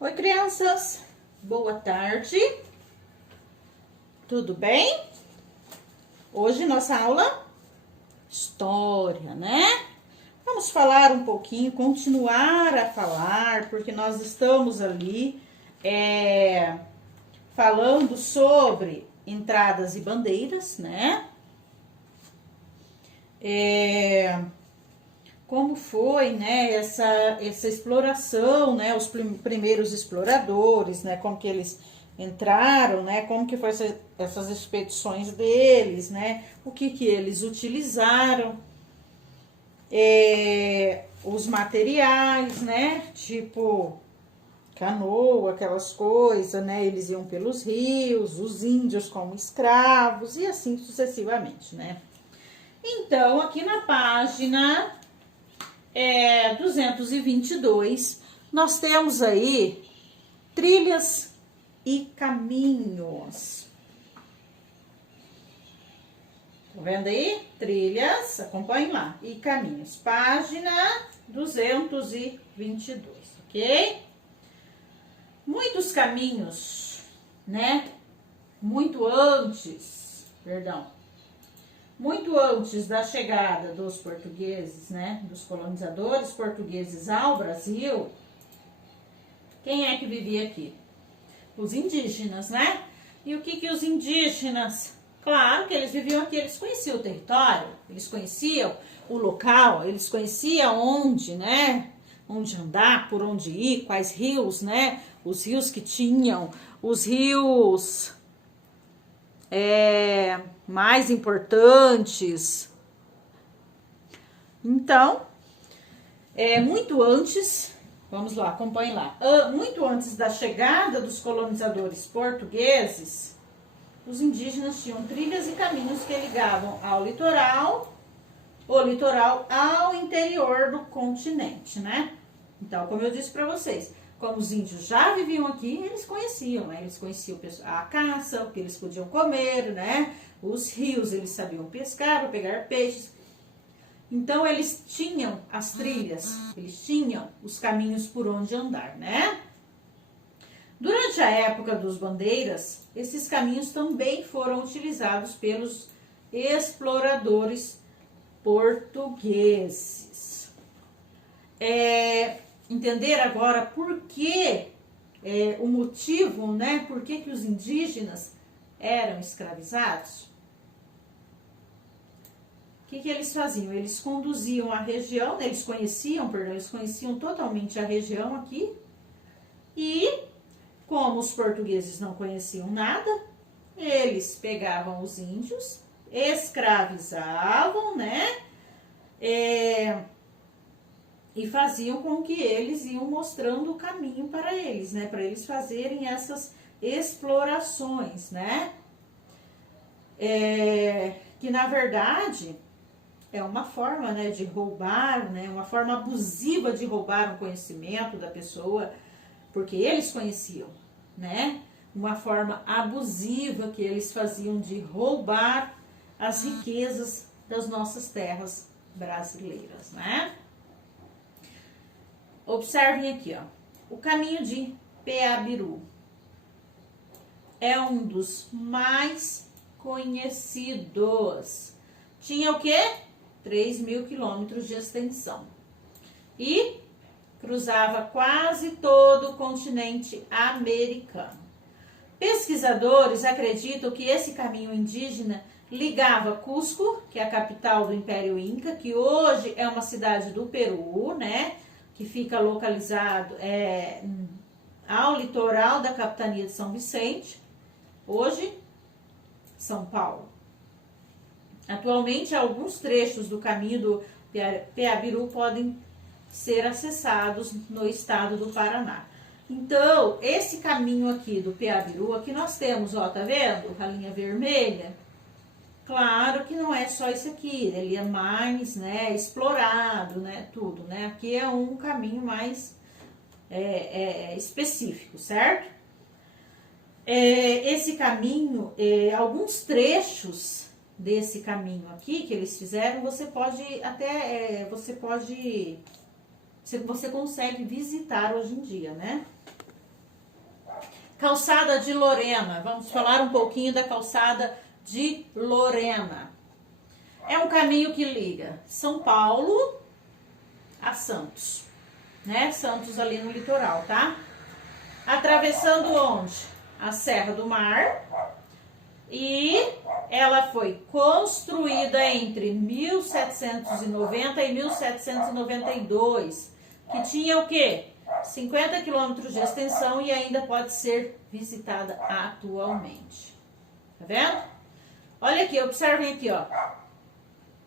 Oi, crianças! Boa tarde! Tudo bem? Hoje nossa aula história, né? Vamos falar um pouquinho, continuar a falar, porque nós estamos ali falando sobre entradas e bandeiras, né? Como foi, né, essa exploração, né, os primeiros exploradores, né, como que eles entraram, né, como que foi essas expedições deles, né, o que eles utilizaram, os materiais, né, tipo canoa, aquelas coisas, né, eles iam pelos rios, os índios como escravos e assim sucessivamente, né. Então, aqui na página 222, nós temos aí trilhas e caminhos. Tá vendo aí? Trilhas, acompanhe lá, e caminhos. Página 222, ok? Muitos caminhos, né? Muito antes da chegada dos portugueses, né, dos colonizadores portugueses ao Brasil, quem é que vivia aqui? Os indígenas, né? E o que os indígenas? Claro que eles viviam aqui, eles conheciam o território, eles conheciam o local, eles conheciam onde, né? Onde andar, por onde ir, quais rios, né? Os rios que tinham, os rios mais importantes. Então, muito antes, vamos lá, acompanhe lá. Muito antes da chegada dos colonizadores portugueses, os indígenas tinham trilhas e caminhos que ligavam o litoral ao interior do continente, né? Então, como eu disse para vocês, como os índios já viviam aqui, eles conheciam, né? Eles conheciam a caça, o que eles podiam comer, né? Os rios, eles sabiam pescar ou pegar peixes. Então, eles tinham as trilhas, eles tinham os caminhos por onde andar, né? Durante a época dos bandeiras, esses caminhos também foram utilizados pelos exploradores portugueses. Entender agora por que o motivo, né? Por que os indígenas eram escravizados? O que eles faziam? Eles conduziam a região, né? eles conheciam totalmente a região aqui. E, como os portugueses não conheciam nada, eles pegavam os índios, escravizavam, né? E faziam com que eles iam mostrando o caminho para eles, né? Para eles fazerem essas explorações, né? Que, na verdade, é uma forma, né, de roubar, né, uma forma abusiva de roubar o conhecimento da pessoa, porque eles conheciam, né, uma forma abusiva que eles faziam de roubar as riquezas das nossas terras brasileiras, né. Observem aqui, ó, o caminho de Peabiru é um dos mais conhecidos. Tinha o quê? 3.000 quilômetros de extensão e cruzava quase todo o continente americano. Pesquisadores acreditam que esse caminho indígena ligava Cusco, que é a capital do Império Inca, que hoje é uma cidade do Peru, né, que fica localizado ao litoral da capitania de São Vicente, hoje São Paulo. Atualmente, alguns trechos do caminho do Peabiru podem ser acessados no estado do Paraná. Então, esse caminho aqui do Peabiru, aqui nós temos, ó, tá vendo? A linha vermelha. Claro que não é só isso aqui, ele é mais, né, explorado, né, tudo, né? Aqui é um caminho mais específico, certo? Esse caminho, alguns trechos desse caminho aqui que eles fizeram, você consegue visitar hoje em dia, né? Calçada de Lorena. Vamos falar um pouquinho da calçada de Lorena. É um caminho que liga São Paulo a Santos, né? Santos ali no litoral, tá? Atravessando onde? A Serra do Mar. E ela foi construída entre 1790 e 1792, que tinha o quê? 50 quilômetros de extensão e ainda pode ser visitada atualmente. Tá vendo? Olha aqui, observem aqui, ó.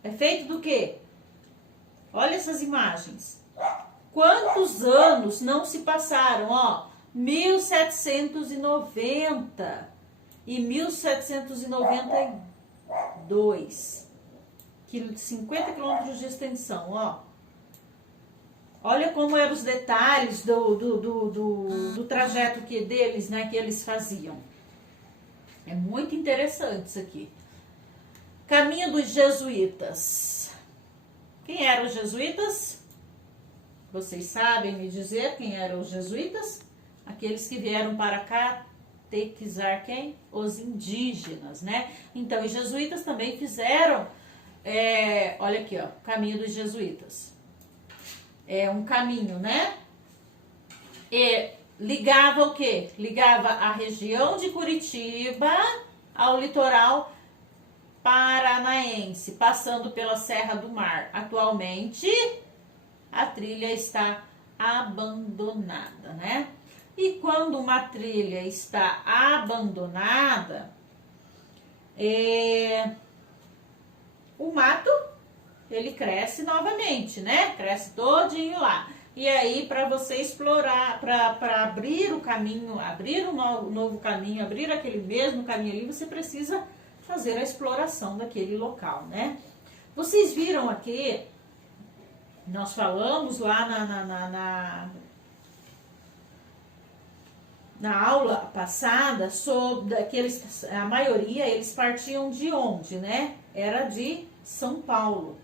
É feito do quê? Olha essas imagens. Quantos anos não se passaram, ó? 1790 e 1792. 50 quilômetros de extensão, ó. Olha como eram os detalhes do trajeto deles, né, que eles faziam. É muito interessante isso aqui. Caminho dos jesuítas. Quem eram os jesuítas? Vocês sabem me dizer quem eram os jesuítas? Aqueles que vieram para catequizar quem? Os indígenas, né? Então, os jesuítas também fizeram, olha aqui, ó, caminho dos jesuítas. É um caminho, né? E ligava o quê? Ligava a região de Curitiba ao litoral paranaense, passando pela Serra do Mar. Atualmente, a trilha está abandonada, né? E quando uma trilha está abandonada, o mato, ele cresce novamente, né? Cresce todinho lá. E aí, para você explorar, para abrir o caminho, abrir um novo caminho, abrir aquele mesmo caminho ali, você precisa fazer a exploração daquele local, né? Vocês viram aqui, nós falamos lá na aula passada sobre aqueles, a maioria, eles partiam de onde, né? Era de São Paulo.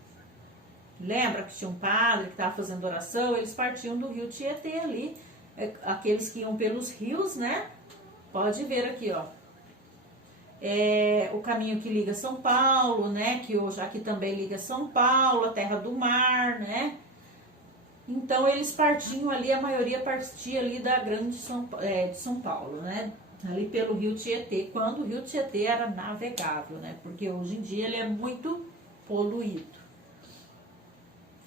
Lembra que tinha um padre que estava fazendo oração? Eles partiam do rio Tietê ali. Aqueles que iam pelos rios, né? Pode ver aqui, ó. O caminho que liga São Paulo, né? Que hoje aqui também liga São Paulo, a Terra do Mar, né? Então eles partiam ali, a maioria partia ali da grande de São Paulo, né? Ali pelo rio Tietê, quando o rio Tietê era navegável, né? Porque hoje em dia ele é muito poluído.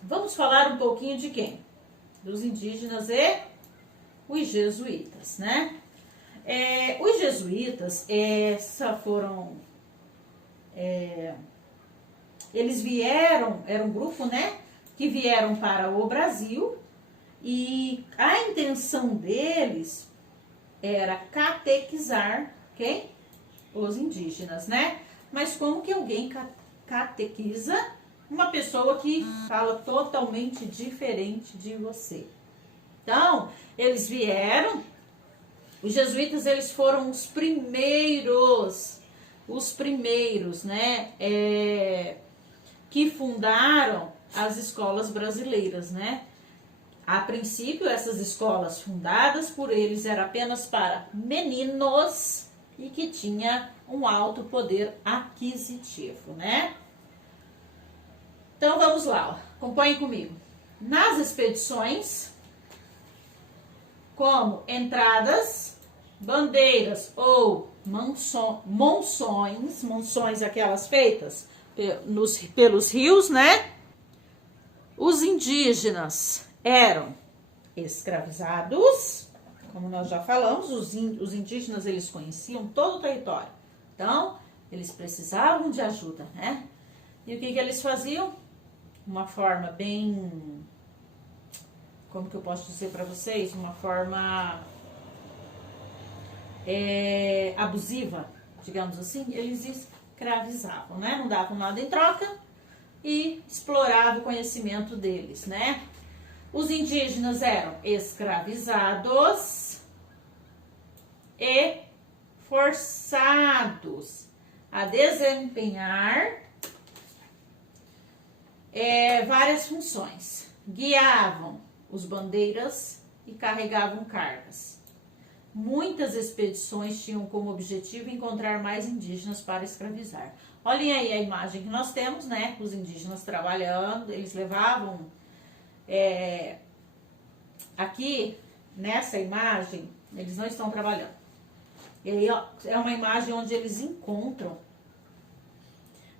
Vamos falar um pouquinho de quem? Dos indígenas e os jesuítas, né? Os jesuítas eles vieram, era um grupo, né? Que vieram para o Brasil e a intenção deles era catequizar quem? Os indígenas, né? Mas como que alguém catequiza uma pessoa que fala totalmente diferente de você? Então, eles vieram, os jesuítas, eles foram os primeiros, né, que fundaram as escolas brasileiras, né? A princípio, essas escolas fundadas por eles eram apenas para meninos e que tinha um alto poder aquisitivo, né? Então, vamos lá, ó. Acompanhem comigo. Nas expedições, como entradas, bandeiras ou monções aquelas feitas pelos rios, né? Os indígenas eram escravizados, como nós já falamos, os indígenas, eles conheciam todo o território. Então, eles precisavam de ajuda, né? E o que eles faziam? Uma forma bem, como que eu posso dizer para vocês? Uma forma abusiva, digamos assim. Eles escravizavam, né? Não davam nada em troca e exploravam o conhecimento deles, né? Os indígenas eram escravizados e forçados a desempenhar várias funções. Guiavam os bandeiras e carregavam cargas. muitas expedições tinham como objetivo encontrar mais indígenas para escravizar. Olhem aí a imagem que nós temos, né? Os indígenas trabalhando, eles levavam... aqui, nessa imagem, eles não estão trabalhando. E aí, ó, é uma imagem onde eles encontram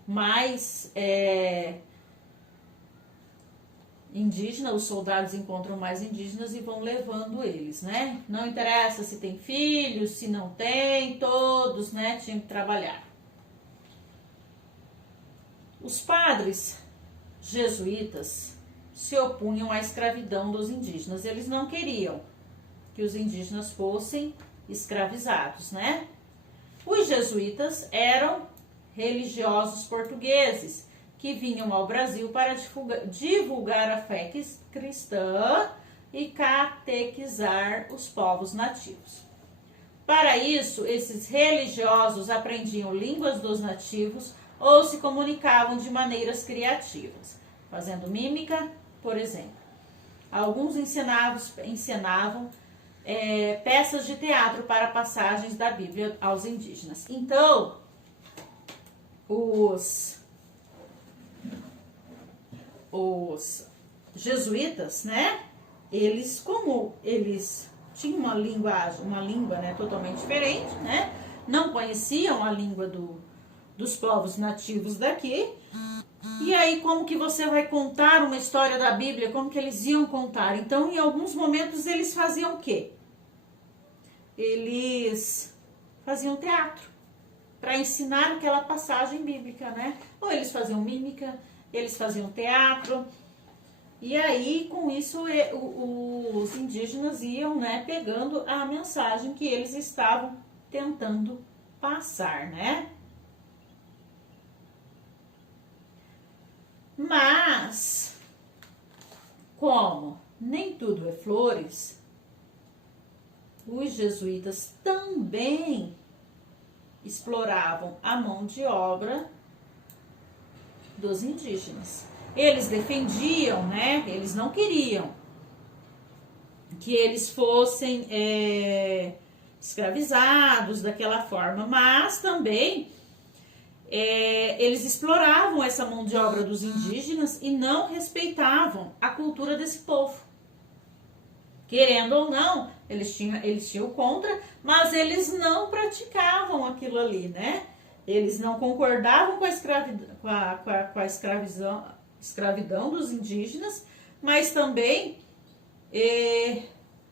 mais indígenas, os soldados encontram mais indígenas e vão levando eles, né? Não interessa se tem filhos, se não tem, todos, né, tinham que trabalhar. Os padres jesuítas se opunham à escravidão dos indígenas. Eles não queriam que os indígenas fossem escravizados, né? Os jesuítas eram religiosos portugueses que vinham ao Brasil para divulgar a fé cristã e catequizar os povos nativos. Para isso, esses religiosos aprendiam línguas dos nativos ou se comunicavam de maneiras criativas, fazendo mímica, por exemplo. Alguns ensinavam peças de teatro para passagens da Bíblia aos indígenas. Então, os jesuítas, né? Como eles tinham uma língua, né, totalmente diferente, né? Não conheciam a língua dos povos nativos daqui. E aí, como que você vai contar uma história da Bíblia? Como que eles iam contar? Então, em alguns momentos, eles faziam o quê? Eles faziam teatro para ensinar aquela passagem bíblica, né? Ou eles faziam mímica, eles faziam teatro. E aí, com isso, os indígenas iam, né, pegando a mensagem que eles estavam tentando passar, né? Mas, como nem tudo é flores, os jesuítas também exploravam a mão de obra dos indígenas. Eles defendiam, né? Eles não queriam que eles fossem escravizados daquela forma, mas também eles exploravam essa mão de obra dos indígenas e não respeitavam a cultura desse povo. Querendo ou não, eles tinham contra, mas eles não praticavam aquilo ali, né? Eles não concordavam com a escravidão dos indígenas, mas também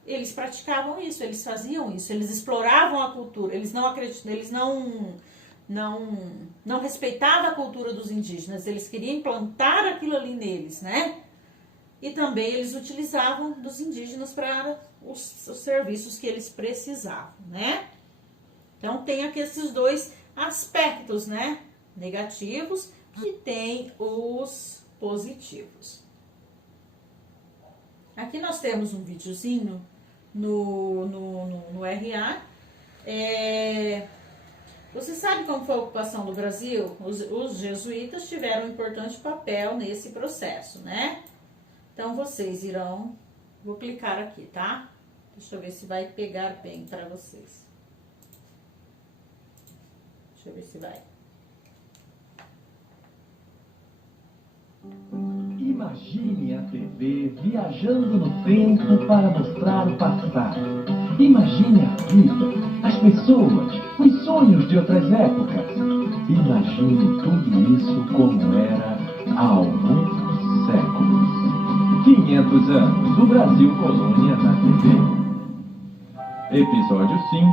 eles praticavam isso, eles faziam isso, eles exploravam a cultura, eles não respeitavam a cultura dos indígenas, eles queriam implantar aquilo ali neles, né? E também eles utilizavam dos indígenas para os serviços que eles precisavam, né? Então tem aqui esses dois aspectos, né? Negativos e tem os positivos. Aqui nós temos um videozinho no RA. Você sabe como foi a ocupação do Brasil? Os jesuítas tiveram um importante papel nesse processo, né? Então, vocês irão... Vou clicar aqui, tá? Deixa eu ver se vai pegar bem para vocês. Deixa eu ver se vai. Imagine a TV viajando no tempo para mostrar o passado. Imagine a vida, as pessoas, os sonhos de outras épocas. Imagine tudo isso como era há alguns séculos. 500 anos, o Brasil colônia na TV. Episódio 5,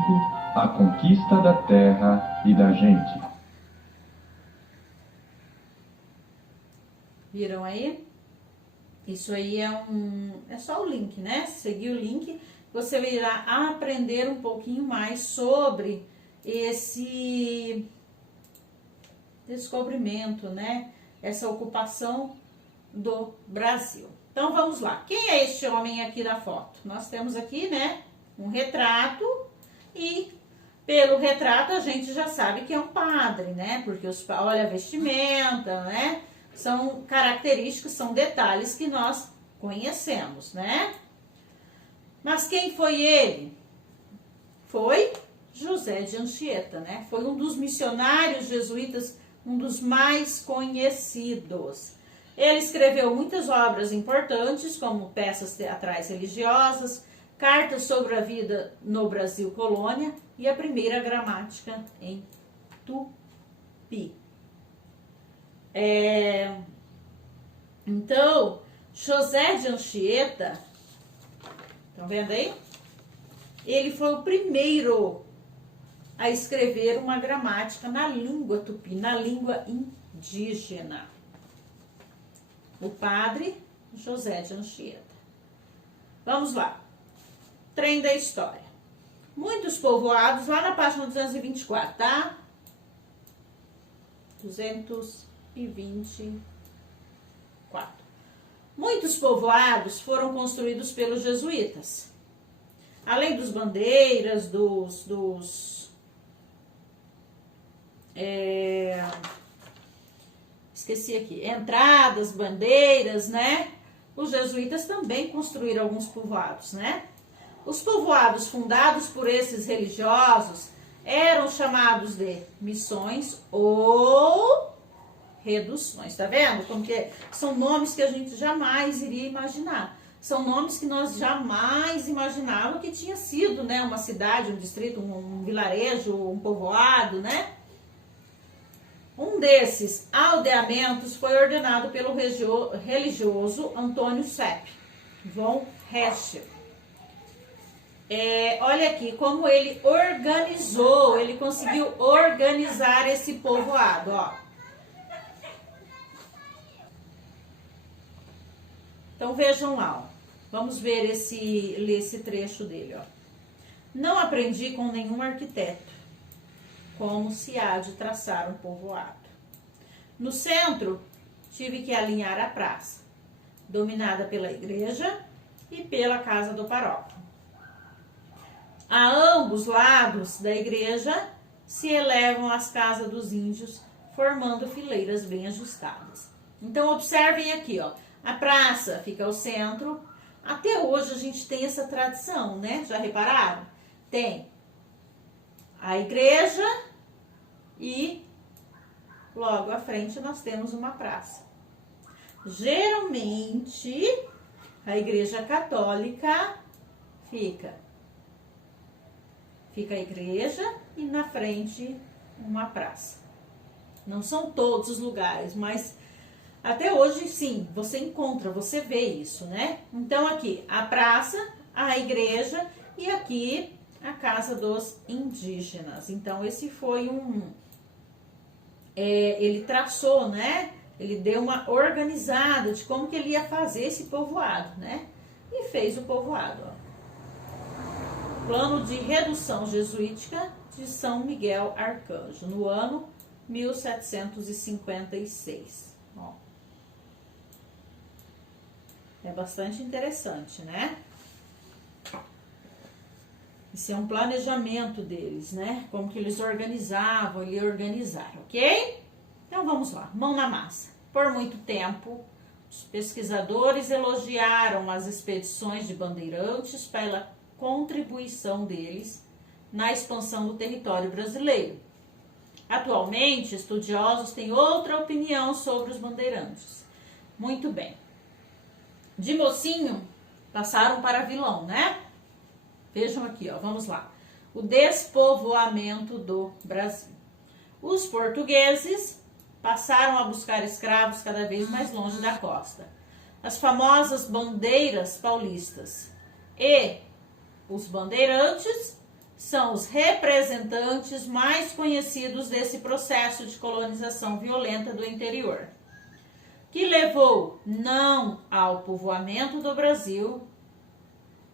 a conquista da terra e da gente. Viram aí? Isso aí é só o link, né? Seguir o link, você irá aprender um pouquinho mais sobre esse descobrimento, né? Essa ocupação do Brasil. Então, vamos lá. Quem é este homem aqui da foto? Nós temos aqui, né, um retrato e pelo retrato a gente já sabe que é um padre, né? Porque olha a vestimenta, né? São características, são detalhes que nós conhecemos, né? Mas quem foi ele? foi José de Anchieta, né? Foi um dos missionários jesuítas, um dos mais conhecidos. Ele escreveu muitas obras importantes, como peças teatrais religiosas, cartas sobre a vida no Brasil colônia e a primeira gramática em Tupi. Então, José de Anchieta, estão vendo aí? Ele foi o primeiro a escrever uma gramática na língua tupi, na língua indígena. O padre José de Anchieta. Vamos lá. Trem da história. Muitos povoados, lá na página 224, tá? 224. Muitos povoados foram construídos pelos jesuítas. Além dos bandeiras, esqueci aqui, entradas, bandeiras, né? Os jesuítas também construíram alguns povoados, né? Os povoados fundados por esses religiosos eram chamados de missões ou reduções, tá vendo? Como que são nomes que a gente jamais iria imaginar. São nomes que nós jamais imaginávamos que tinha sido, né? Uma cidade, um distrito, um vilarejo, um povoado, né? Um desses aldeamentos foi ordenado pelo religioso Antônio Sepp von Heschel. Olha aqui como ele organizou, ele conseguiu organizar esse povoado, ó. Então vejam lá, ó. Vamos ver ler esse trecho dele, ó. Não aprendi com nenhum arquiteto como se há de traçar um povoado. No centro, tive que alinhar a praça, dominada pela igreja e pela casa do paróquio. A ambos lados da igreja se elevam as casas dos índios, formando fileiras bem ajustadas. Então, observem aqui, ó, a praça fica ao centro. Até hoje a gente tem essa tradição, né? Já repararam? Tem a igreja e logo à frente nós temos uma praça. Geralmente, a igreja católica fica a igreja e na frente uma praça. Não são todos os lugares, mas até hoje sim, você encontra, você vê isso, né? Então aqui a praça, a igreja e aqui a casa dos indígenas. Então esse foi ele traçou, né? Ele deu uma organizada de como que ele ia fazer esse povoado, né? E fez o povoado, ó. Plano de redução jesuítica de São Miguel Arcanjo, no ano 1756. Ó. É bastante interessante, né? Esse é um planejamento deles, né? Como que eles organizavam e organizaram, ok? Então vamos lá, mão na massa. Por muito tempo, os pesquisadores elogiaram as expedições de bandeirantes pela contribuição deles na expansão do território brasileiro. Atualmente, estudiosos têm outra opinião sobre os bandeirantes. Muito bem. De mocinho, passaram para vilão, né? Vejam aqui, ó, vamos lá. O despovoamento do Brasil. Os portugueses passaram a buscar escravos cada vez mais longe da costa. As famosas bandeiras paulistas e os bandeirantes são os representantes mais conhecidos desse processo de colonização violenta do interior, que levou não ao povoamento do Brasil,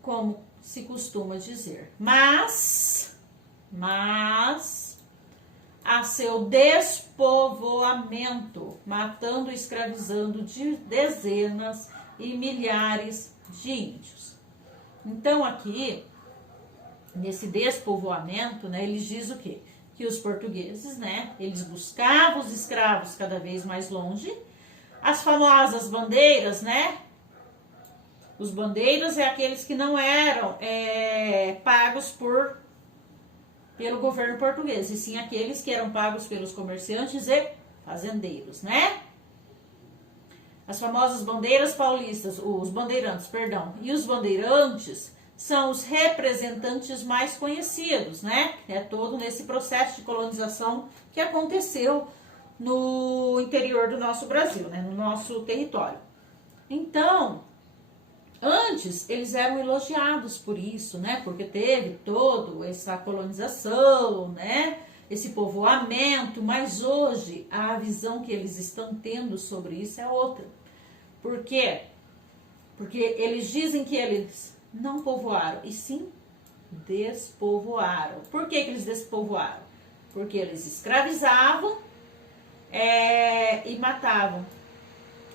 como se costuma dizer, mas a seu despovoamento, matando e escravizando de dezenas e milhares de índios. Então aqui, nesse despovoamento, né, eles dizem o quê? Que os portugueses, né, eles buscavam os escravos cada vez mais longe. As famosas bandeiras, né? Os bandeiras é aqueles que não eram pagos por pelo governo português, e sim aqueles que eram pagos pelos comerciantes e fazendeiros, né? As famosas bandeiras paulistas, os bandeirantes, perdão, e os bandeirantes são os representantes mais conhecidos, né? É todo nesse processo de colonização que aconteceu no interior do nosso Brasil, né? No nosso território. Então, antes eles eram elogiados por isso, né? Porque teve toda essa colonização, né? Esse povoamento, mas hoje a visão que eles estão tendo sobre isso é outra. Por quê? Porque eles dizem que eles não povoaram, e sim despovoaram. Por que eles despovoaram? Porque eles escravizavam e matavam.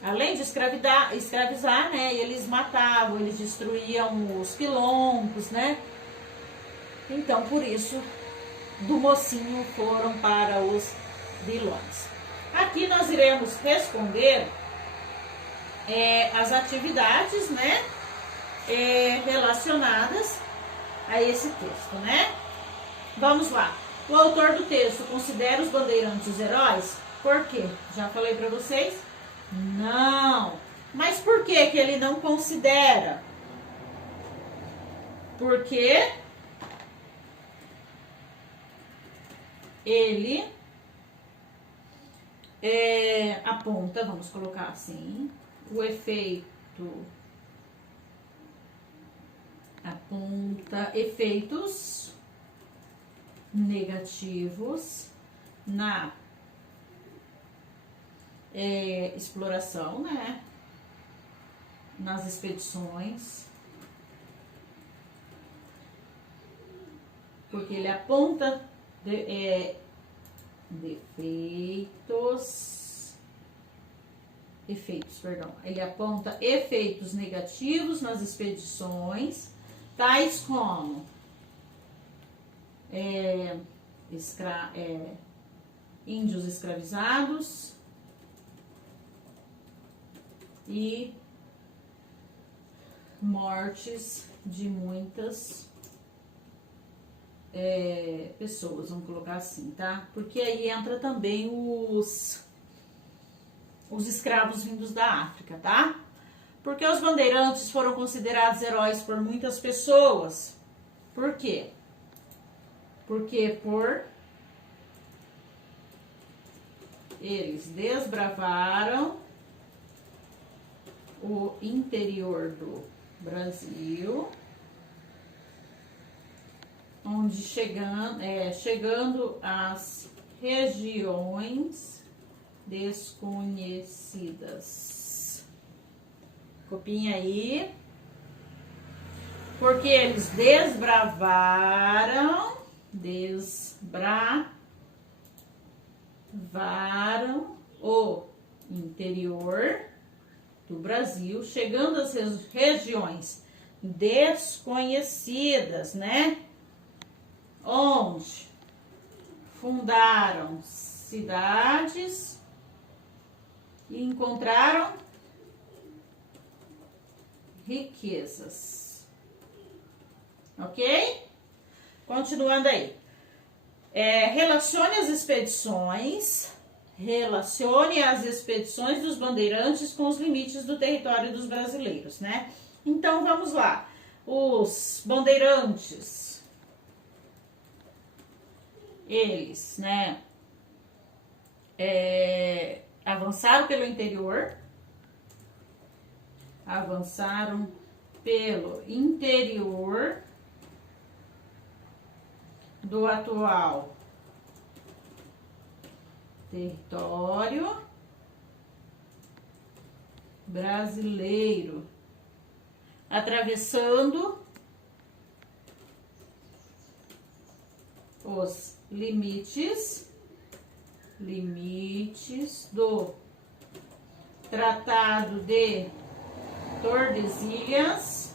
Além de escravizar, né, eles matavam, eles destruíam os quilombos, né? Então, por isso, do mocinho foram para os vilões. Aqui nós iremos responder as atividades, né, relacionadas a esse texto, né? Vamos lá. O autor do texto considera os bandeirantes heróis? Por quê? Já falei para vocês? Não. Mas por que que ele não considera? Porque ele aponta, vamos colocar assim, o efeito, aponta efeitos negativos na exploração, né? Nas expedições, porque ele aponta ele aponta efeitos negativos nas expedições, tais como índios escravizados e mortes de muitas pessoas, vamos colocar assim, tá? Porque aí entra também os escravos vindos da África, tá? Porque os bandeirantes foram considerados heróis por muitas pessoas. Por quê? Porque eles desbravaram o interior do Brasil, onde chegando às regiões desconhecidas. Copinha aí. Porque eles desbravaram o interior do Brasil, chegando às regiões desconhecidas, né? Onde fundaram cidades e encontraram riquezas. Ok? Continuando aí. Relacione as expedições dos bandeirantes com os limites do território dos brasileiros, né? Então, vamos lá. Os bandeirantes, eles, né, avançaram pelo interior, do atual território brasileiro, atravessando os limites do Tratado de Tordesilhas.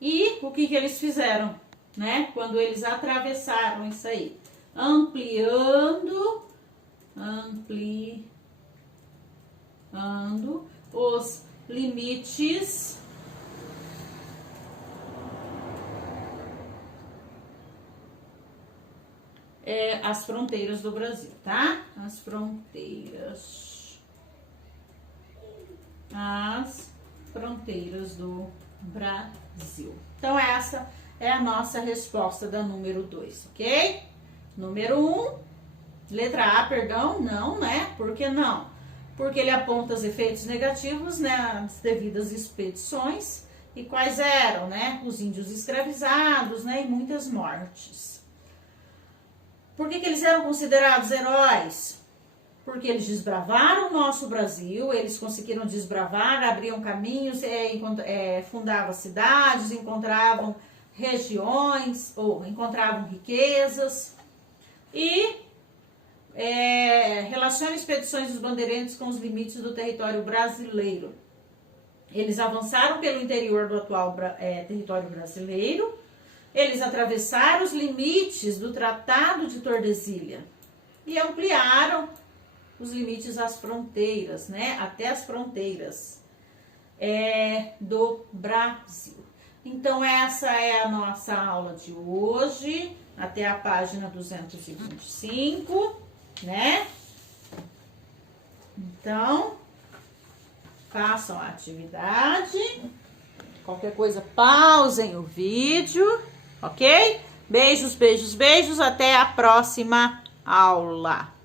E o que eles fizeram, né? Quando eles atravessaram isso aí? Ampliando os limites as fronteiras do Brasil, tá? As fronteiras. As fronteiras do Brasil. Então, essa é a nossa resposta da número 2, ok? Número 1, letra A, perdão, não, né? Por que não? Porque ele aponta os efeitos negativos, né, nas devidas expedições. E quais eram, né? Os índios escravizados, né? E muitas mortes. Por que eles eram considerados heróis? Porque eles desbravaram o nosso Brasil, eles conseguiram desbravar, abriam caminhos, fundavam cidades, encontravam regiões, ou encontravam riquezas. E relaciona expedições dos bandeirantes com os limites do território brasileiro. Eles avançaram pelo interior do atual território brasileiro. Eles atravessaram os limites do Tratado de Tordesilhas e ampliaram os limites às fronteiras, né? Até as fronteiras do Brasil. Então, essa é a nossa aula de hoje, até a página 225, né? Então, façam a atividade. Qualquer coisa, pausem o vídeo, ok? Beijos, beijos, beijos. Até a próxima aula.